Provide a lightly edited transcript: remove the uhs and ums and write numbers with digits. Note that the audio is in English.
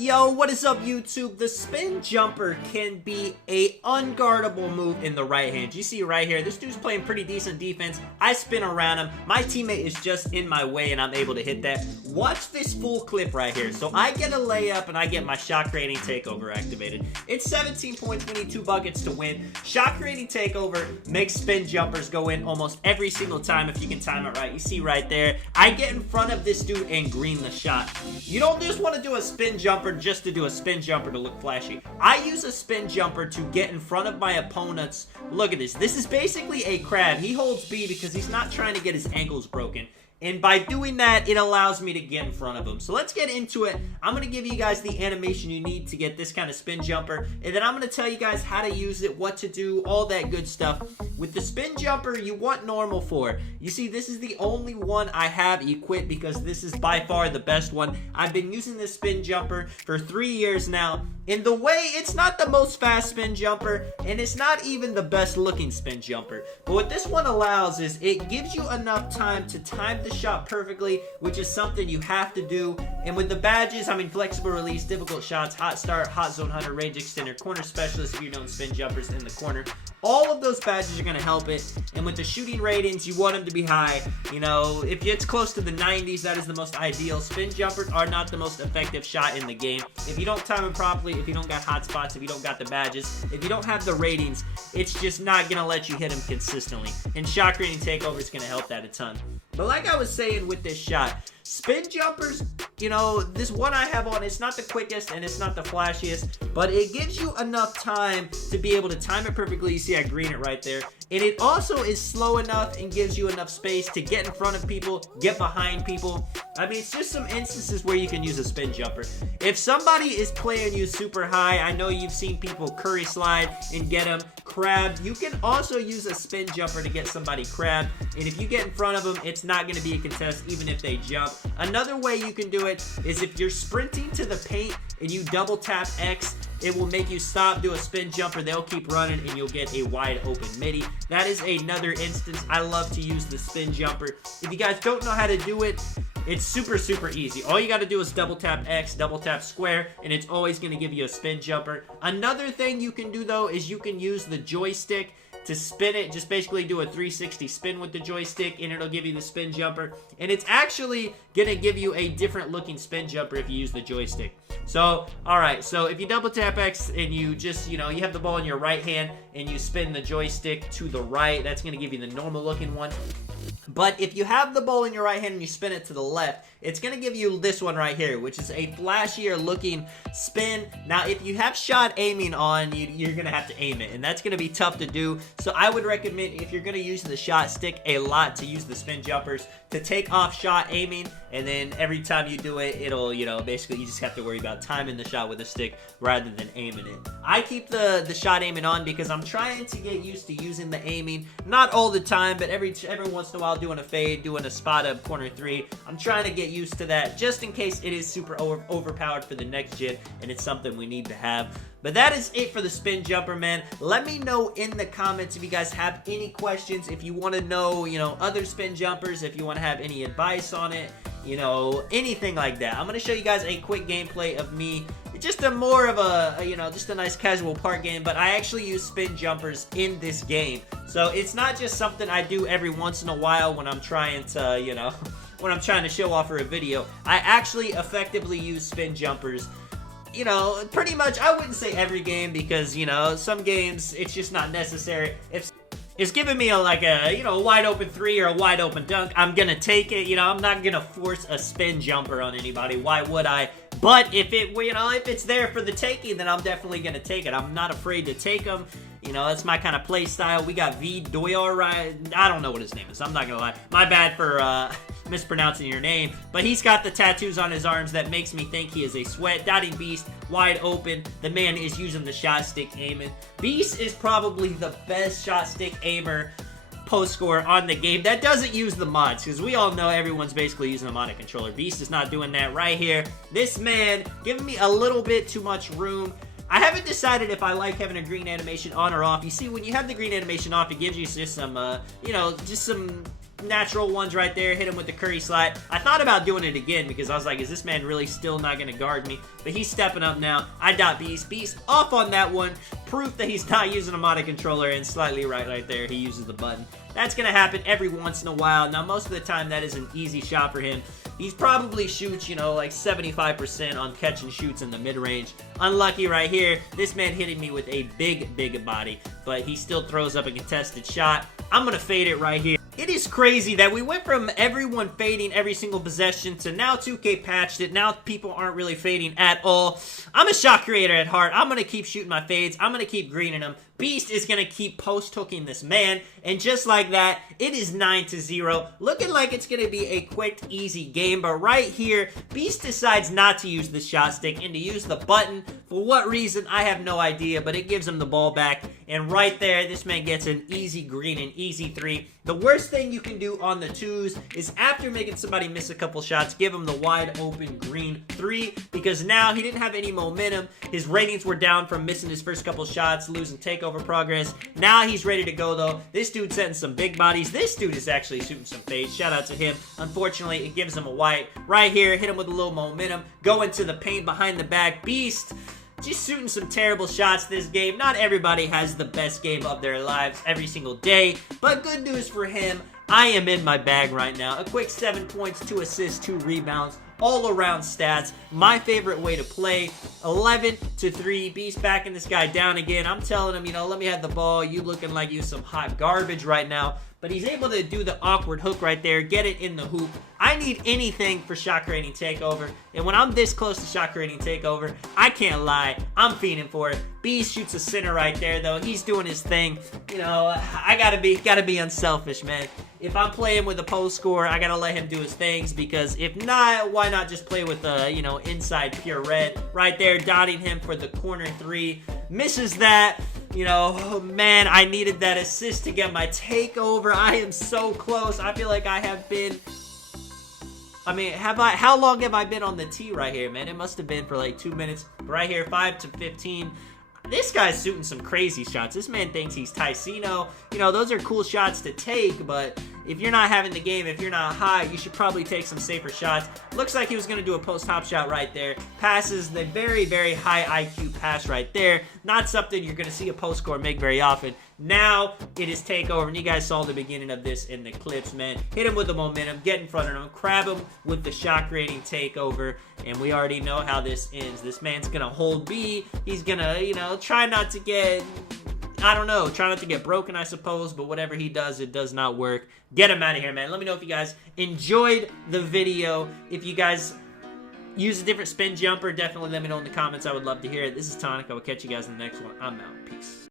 Yo, what is up, YouTube? The spin jumper can be a unguardable move in the right hand. You see right here, this dude's playing pretty decent defense. I spin around him. My teammate is just in my way and I'm able to hit that. Watch this full clip right here. So I get a layup and I get my shot creating takeover activated. It's 17.22 buckets to win. Shot creating takeover makes spin jumpers go in almost every single time if you can time it right. You see right there, I get in front of this dude and green the shot. You don't just want to do a spin jumper just to do a spin jumper to look flashy. I use a spin jumper to get in front of my opponents. Look at this. This is basically a crab. He holds B because he's not trying to get his ankles broken. And by doing that, it allows me to get in front of him. So let's get into it. I'm going to give you guys the animation you need to get this kind of spin jumper. And then I'm going to tell you guys how to use it, what to do, all that good stuff. With the spin jumper, you want normal 4. You see, this is the only one I have equipped because this is by far the best one. I've been using this spin jumper for 3 years now. In the way, it's not the most fast spin jumper, and it's not even the best looking spin jumper. But what this one allows is it gives you enough time to time the shot perfectly, which is something you have to do. And with the badges, I mean flexible release, difficult shots, hot start, hot zone hunter, range extender, corner specialist if you're doing spin jumpers in the corner. All of those badges are going to help it. And with the shooting ratings, you want them to be high. You know, if it's close to the 90s, that is the most ideal. Spin jumpers are not the most effective shot in the game. If you don't time it properly, if you don't got hot spots, if you don't got the badges, if you don't have the ratings, it's just not going to let you hit them consistently. And shot creating takeover is going to help that a ton. But like I was saying with this shot, spin jumpers, you know, this one I have on, it's not the quickest and it's not the flashiest, but it gives you enough time to be able to time it perfectly. You see I green it right there. And it also is slow enough and gives you enough space to get in front of people, get behind people. I mean, it's just some instances where you can use a spin jumper. If somebody is playing you super high, I know you've seen people curry slide and get them crab. You can also use a spin jumper to get somebody crab. And if you get in front of them, it's not going to be a contest even if they jump. Another way you can do it is if you're sprinting to the paint and you double tap X, it will make you stop, do a spin jumper, they'll keep running, and you'll get a wide open midi. That is another instance. I love to use the spin jumper. If you guys don't know how to do it, it's super easy. All you got to do is double tap X, double tap square, and it's always going to give you a spin jumper. Another thing you can do, though, is you can use the joystick to spin it. Just basically do a 360 spin with the joystick and it'll give you the spin jumper. And it's actually gonna give you a different looking spin jumper if you use the joystick. So, alright, so if you double tap X and you just, you know, you have the ball in your right hand and you spin the joystick to the right, that's gonna give you the normal looking one. But if you have the ball in your right hand and you spin it to the left, it's going to give you this one right here, which is a flashier looking spin. Now, if you have shot aiming on, you're going to have to aim it, and that's going to be tough to do. So I would recommend, if you're going to use the shot stick a lot, to use the spin jumpers to take off shot aiming, and then every time you do it, it'll, you know, basically you just have to worry about timing the shot with a stick rather than aiming it. I keep the shot aiming on because I'm trying to get used to using the aiming. Not all the time, but every once in a while, doing a fade, doing a spot up corner 3. I'm trying to get used to that just in case it is super overpowered for the next gen and it's something we need to have. But that is it for the spin jumper, man. Let me know in the comments if you guys have any questions, if you want to know, you know, other spin jumpers, if you want to have any advice on it, you know, anything like that. I'm going to show you guys a quick gameplay of me. Just a more of a, you know, just a nice casual park game, but I actually use spin jumpers in this game. So it's not just something I do every once in a while when I'm trying to, you know, when I'm trying to show off for a video. I actually effectively use spin jumpers, you know, pretty much. I wouldn't say every game because, you know, some games it's just not necessary. If it's giving me like a, you know, a wide open 3 or a wide open dunk, I'm gonna take it. You know, I'm not gonna force a spin jumper on anybody. Why would I? But if it, you know, if it's there for the taking, then I'm definitely gonna take it. I'm not afraid to take them. You know, that's my kind of play style. We got V Doyar, right? I don't know what his name is. I'm not gonna lie. My bad for mispronouncing your name. But he's got the tattoos on his arms that makes me think he is a sweat. Dotting Beast, wide open. The man is using the shot stick aiming. Beast is probably the best shot stick aimer post score on the game that doesn't use the mods, because we all know everyone's basically using a modded controller. Beast is not doing that right here. This man giving me a little bit too much room. I haven't decided if I like having a green animation on or off. You see, when you have the green animation off, it gives you just some, you know, just some natural ones right there. Hit him with the Curry slide. I thought about doing it again because I was like, is this man really still not going to guard me? But he's stepping up now. I dot Beast. Beast off on that one. Proof that he's not using a modded controller, and slightly right there, he uses the button. That's going to happen every once in a while. Now, most of the time, that is an easy shot for him. He probably shoots, you know, like 75% on catch and shoots in the mid-range. Unlucky right here. This man hitting me with a big body, but he still throws up a contested shot. I'm going to fade it right here. It is crazy that we went from everyone fading every single possession to now 2K patched it. Now people aren't really fading at all. I'm a shot creator at heart. I'm going to keep shooting my fades. I'm going to keep greening them. Beast is going to keep post-hooking this man. And just like that, it is 9-0. Looking like it's going to be a quick, easy game. But right here, Beast decides not to use the shot stick and to use the button. For what reason, I have no idea. But it gives him the ball back. And right there, this man gets an easy green and easy 3. The worst thing you can do on the 2s is after making somebody miss a couple shots, give him the wide open green 3. Because now he didn't have any momentum. His ratings were down from missing his first couple shots, losing takeover progress. Now he's ready to go though. This dude's setting some big bodies. This dude is actually shooting some fades. Shout out to him. Unfortunately, it gives him a white. Right here, hit him with a little momentum. Go into the paint behind the back. Beast just shooting some terrible shots this game. Not everybody has the best game of their lives every single day, but good news for him. I am in my bag right now. A quick 7 points, 2 assists, 2 rebounds. All-around stats. My favorite way to play. 11-3. Beast backing this guy down again. I'm telling him, you know, let me have the ball. You looking like you some hot garbage right now. But he's able to do the awkward hook right there. Get it in the hoop. I need anything for shot creating takeover. And when I'm this close to shot creating takeover, I can't lie. I'm feeding for it. Beast shoots a center right there, though. He's doing his thing. You know, I gotta be unselfish, man. If I'm playing with a post scorer, I gotta let him do his things, because if not, why not just play with you know, inside pure red right there, dotting him for the corner 3. Misses that. You know, oh man, I needed that assist to get my takeover. I am so close. I feel like I have been, I mean, how long have I been on the tee right here, man? It must have been for like 2 minutes. Right here, 5-15. This guy's shooting some crazy shots. This man thinks he's Ticino. You know, those are cool shots to take, but if you're not having the game, if you're not high, you should probably take some safer shots. Looks like he was going to do a post-hop shot right there. Passes the very high IQ pass right there. Not something you're going to see a post scorer make very often. Now it is takeover, and you guys saw the beginning of this in the clips, man. Hit him with the momentum, get in front of him, grab him with the shot creating takeover, and we already know how this ends. This man's going to hold B. He's going to, you know, try not to get, I don't know, try not to get broken, I suppose, but whatever he does, it does not work. Get him out of here, man. Let me know if you guys enjoyed the video. If you guys use a different spin jumper, definitely let me know in the comments. I would love to hear it. This is Tonic. I will catch you guys in the next one. I'm out. Peace.